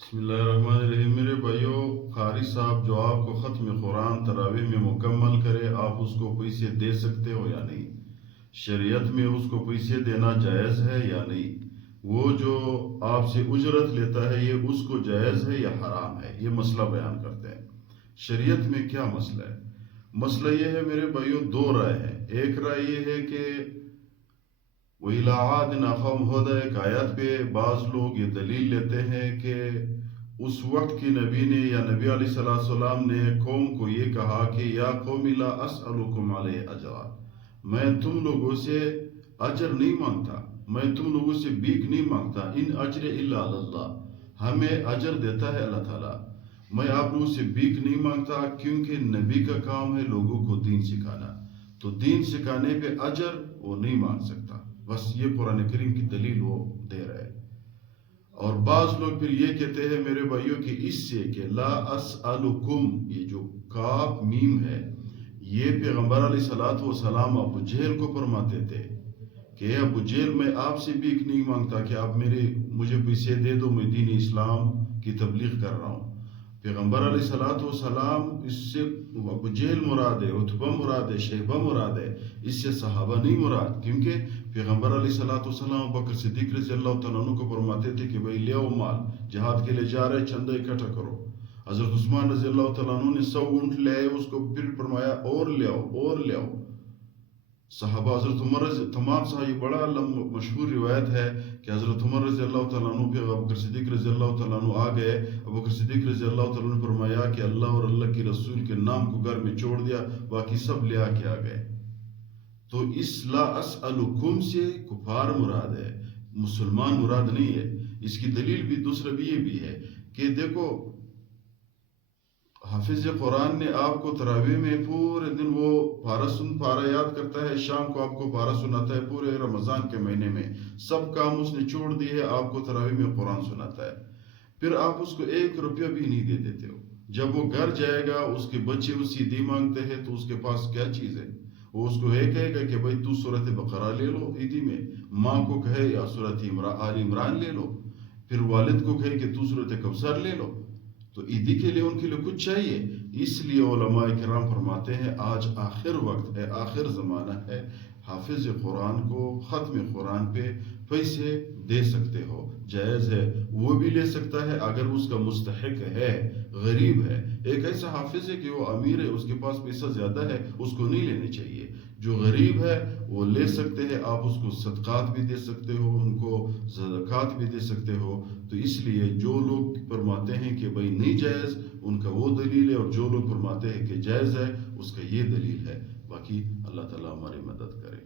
بسم اللہ الرحمن الرحیم۔ میرے بھائیوں، قاری صاحب جو آپ کو ختم قرآن تراویح میں مکمل کرے، آپ اس کو پیسے دے سکتے ہو یا نہیں؟ شریعت میں اس کو پیسے دینا جائز ہے یا نہیں؟ وہ جو آپ سے اجرت لیتا ہے، یہ اس کو جائز ہے یا حرام ہے؟ یہ مسئلہ بیان کرتے ہیں۔ شریعت میں کیا مسئلہ ہے؟ مسئلہ یہ ہے میرے بھائیوں، دو رائے ہیں۔ ایک رائے یہ ہے کہ وَإِلَىٰ عَادٍ أَخَاهُمْ هُودًا، ایک آیت پہ بعض لوگ یہ دلیل لیتے ہیں کہ اس وقت کی نبی نے یا نبی علیہ السلام نے قوم کو یہ کہا کہ یا قوم لا اسألکم علیہ اجرا، میں تم لوگوں سے اجر نہیں مانگتا، میں تم لوگوں سے بھیک نہیں مانگتا، ان اجر الا علی اللہ، ہمیں اجر دیتا ہے اللہ تعالیٰ، میں آپ لوگوں سے بھیک نہیں مانگتا، کیونکہ نبی کا کام ہے لوگوں کو دین سکھانا، تو دین سکھانے پہ اجر وہ نہیں مانگ سکتا۔ بس یہ قرآن کریم کی دلیل وہ دے رہا ہے۔ اور بعض لوگ پھر یہ کہتے ہیں میرے بھائیوں کہ اس سے کہ لا اسألکم، یہ جو کاف میم ہے، یہ پیغمبر علیہ الصلوۃ والسلام ابو جہل کو فرماتے تھے کہ ابو جہل، میں آپ سے بھیک نہیں مانگتا کہ آپ مجھے پیسے دے دو، میں دین اسلام کی تبلیغ کر رہا ہوں۔ پیغمبر علیہ الصلوۃ والسلام، اس سے ابو جہل مراد ہے، عتبہ مراد ہے، شیبہ مراد ہے، اس سے صحابہ نہیں مراد، کیونکہ پیغمبر علیہ الصلوۃ والسلام ابو بکر صدیق رضی اللہ تعالیٰ عنہ کو فرماتے تھے کہ بھائی لے آؤ مال، جہاد کے لیے جا رہے، چندہ اکٹھا کرو۔ حضرت عثمان رضی اللہ تعالیٰ عنہ نے 100 اونٹ لے آئے، اس کو پھر فرمایا اور لے آؤ اور لے آؤ۔ صحابہ حضرت عمر تمام صحابہ، بڑا مشہور روایت ہے کہ حضرت عمر رضی اللہ تعالیٰ عنہ پہ ابو بکر صدیق رضی اللہ تعالیٰ عنہ آ گئے، ابو بکر صدیق رضی اللہ تعالیٰ عنہ نے فرمایا کہ اللہ اور اللہ کے رسول کے نام کو گھر میں چھوڑ دیا، باقی سب لے آ کے آ گئے۔ تو اس لا اسألکم سے کفار مراد ہے، مسلمان مراد نہیں ہے۔ اس کی دلیل بھی دوسرا بھی یہ بھی ہے کہ دیکھو، حافظ قرآن نے آپ کو تراویح میں پورے دن وہ پارہ یاد کرتا ہے، شام کو آپ کو پارہ سناتا ہے، پورے رمضان کے مہینے میں سب کام اس نے چھوڑ دی ہے، آپ کو تراویح میں قرآن سناتا ہے، پھر آپ اس کو 1 روپیہ بھی نہیں دے دیتے ہو۔ جب وہ گھر جائے گا، اس کے بچے اس سے عیدی مانگتے ہیں، تو اس کے پاس کیا چیز ہے؟ وہ اس کو یہ کہے گا کہ بھائی تو سورۃ بقرہ لے لو عیدی میں، ماں کو کہے یا سورۃ آل عمران لے لو، پھر والد کو کہے کہ تو سورۃ کوثر لے لو۔ تو عیدی کے لیے ان کے لیے کچھ چاہیے، اس لیے علماء کرام فرماتے ہیں آج آخر وقت ہے، آخر زمانہ ہے، حافظ قرآن کو ختم قرآن پہ پیسے دے سکتے ہو، جائز ہے، وہ بھی لے سکتا ہے اگر اس کا مستحق ہے، غریب ہے۔ ایک ایسا حافظ ہے کہ وہ امیر ہے، اس کے پاس پیسہ زیادہ ہے، اس کو نہیں لینے چاہیے۔ جو غریب ہے وہ لے سکتے ہیں، آپ اس کو صدقات بھی دے سکتے ہو، ان کو زکوٰۃ بھی دے سکتے ہو۔ تو اس لیے جو لوگ فرماتے ہیں کہ بھائی نہیں جائز، ان کا وہ دلیل ہے، اور جو لوگ فرماتے ہیں کہ جائز ہے، اس کا یہ دلیل ہے۔ باقی اللہ تعالیٰ ہماری مدد کرے۔